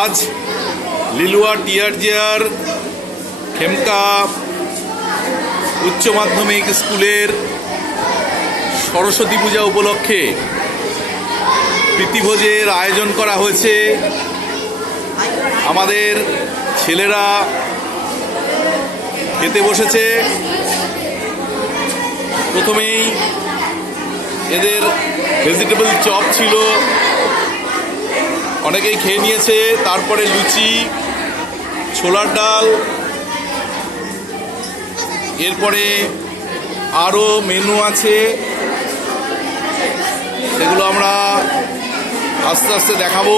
আজ লিলুয়া টিআরজিআর খেমকা উচ্চ মাধ্যমিক স্কুলের সরস্বতী পূজা উপলক্ষে প্রীতিভোজের আয়োজন করা হয়েছে। আমাদের ছেলেরা খেতে বসেছে। প্রথমেই এদের ভেজিটেবল চপ ছিল, অনেকেই খেয়ে নিয়েছে। তারপরে লুচি, ছোলার ডাল, এরপরে আরও মেনু আছে, সেগুলো আমরা আস্তে আস্তে দেখাবো।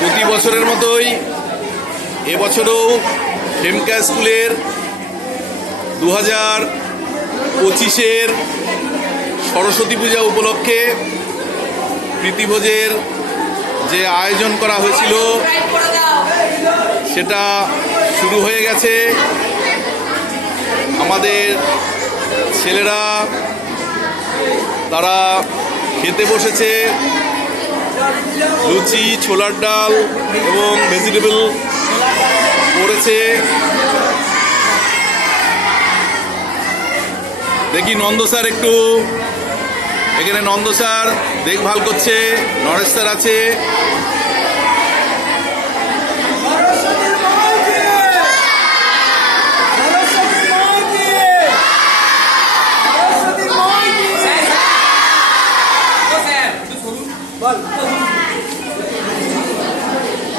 প্রতি বছরের মতোই এবছরও খেমকা স্কুলের 2025-এর সরস্বতী পূজা উপলক্ষে প্রীতিভোজের যে আয়োজন করা হয়েছিল সেটা শুরু হয়ে গেছে। আমাদের ছেলেরা তারা খেতে বসেছে। লুচি, ছোলার ডাল এবং ভেজিটেবল পড়েছে। দেখি নন্দ স্যার একটু, এখানে নন্দ স্যার দেখভাল করছে, নরেশ স্যার আছে।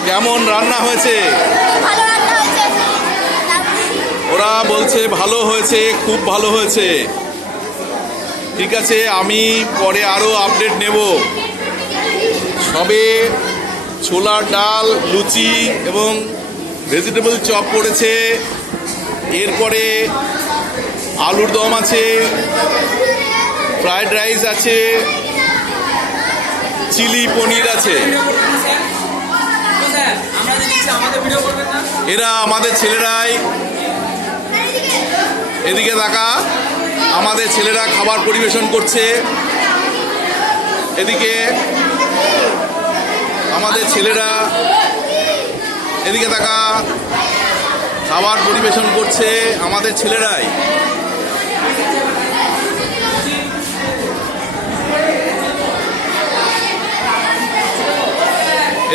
কেমন রান্না হয়েছে? ওরা বলছে ভালো হয়েছে, খুব ভালো হয়েছে। ঠিক আছে, আমি পরে আরও আপডেট নেব। সবে ছোলার ডাল, লুচি এবং ভেজিটেবল চপ পড়েছে। এরপরে আলুর দম আছে, ফ্রাইড রাইস আছে, চিলি পনির আছে। এরা আমাদের ছেলেরাই, এদিকে তাকা, আমাদের ছেলেরা খাবার পরিবেশন করছে। এদিকে আমাদের ছেলেরা, এদিকে তাকা, খাবার পরিবেশন করছে আমাদের ছেলেরাই।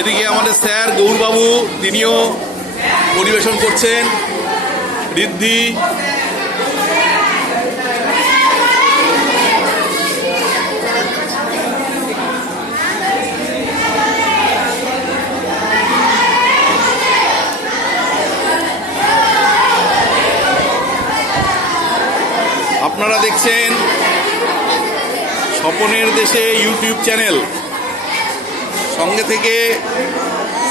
এদিকে আমাদের স্যার গৌরবাবু, তিনিও পরিবেশন করছেন। ঋদ্ধি, আপনারা দেখছেন স্বপনের দেশে ইউটিউব চ্যানেল। সঙ্গে থেকে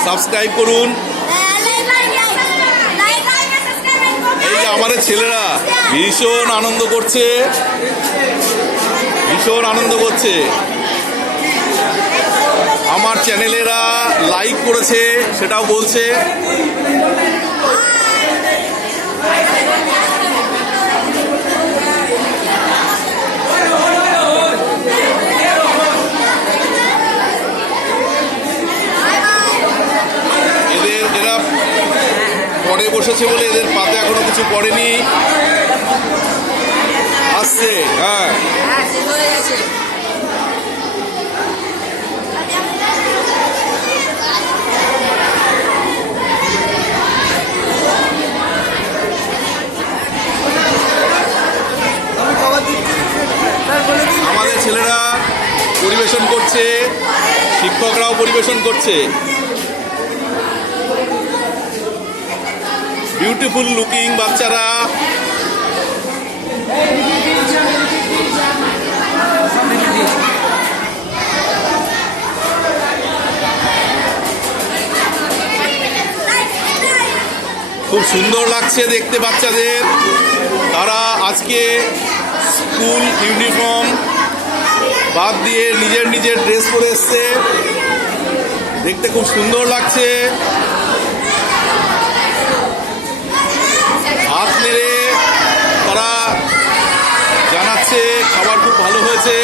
সাবস্ক্রাইব করুন। এই যে আমাদের ছেলেরা ভীষণ আনন্দ করছে, ভীষণ আনন্দ করছে। আমার চ্যানেলেরা লাইক করেছে, সেটাও বলছে। পরে বসেছে বলে এদের পাতে এখনো কিছু পড়েনি, আসছে। হ্যাঁ, আমাদের ছেলেরা পরিবেশন করছে, শিক্ষকরাও পরিবেশন করছে। বিউটিফুল লুকিং বাচ্চারা। খুব সুন্দর লাগছে দেখতে বাচ্চাদের। তারা আজকে স্কুল ইউনিফর্ম বাদ দিয়ে নিজের নিজের ড্রেস পরে এসছে, দেখতে খুব সুন্দর লাগছে। লাগছে, খাবার খুব ভালো হয়েছে।